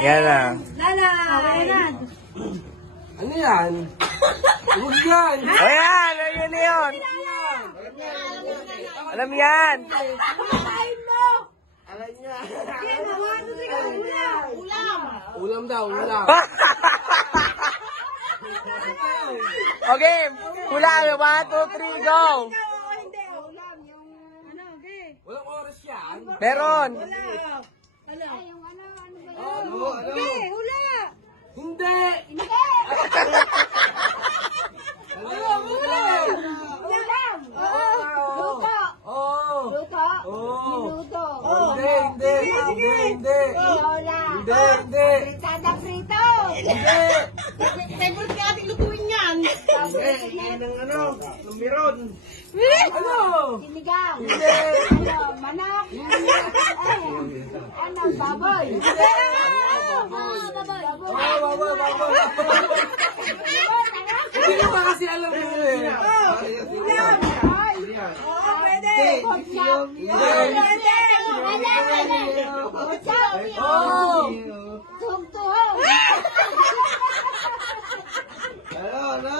Yan na. Lalay! Ano yan? Huwag yan! Ayan! Ayun na yun! Alam yan! Kumakain mo! Alam niya. Sige, mawato sige. Ulam! Ulam daw, ulam. Okay, hula kami. 1, 2, 3, go! Hindi, ulam. Yung ano, okay. Walang oras yan. Meron! Wala. Ano? Yung ano ba yun? Ano? Okay, hula! Hindi! Hindi! Ulam! Ulam! Luto! Oo! Luto! Oo! Minuto! Hindi, hindi! Hindi, hindi! Lola! Hindi, hindi! Fritada frito! Hindi! Favorite ka ating lutuin yan. Ano? Meron! Ano? Sinigang! Hindi! Ano? Manok! Ano? Baboy! Baboy! Baboy! Hindi ko ba kasi alam mo eh. Oo, pwede. Oo! Tuhog-tuhog! Ano?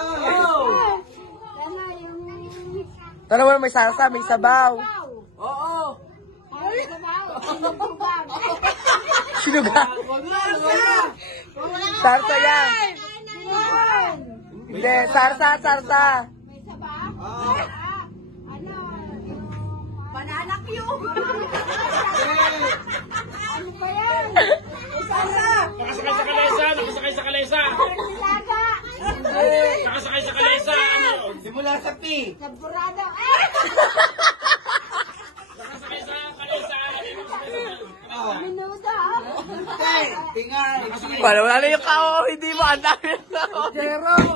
Ano yung... Tara mo, may salsa, may sabaw. Oo! Ano sabaw? Sinubugan! Sinuga. Wag na! Sarsa yan. Sinubugan! Hindi, sarsa. May sabaw? Ano? Yung... Banana cube. Ano pa yan? Salsa. Nakasakay sa kalesa, nakasakay sa kalesa. Nilaga! Nakasakay sa kalesa, ano? Simula sa P. Saburado! Nakasakay sa kalesa, Minuto! Tingay! Wala na yung kao, hindi mo. Ang dami na kao. Jerome!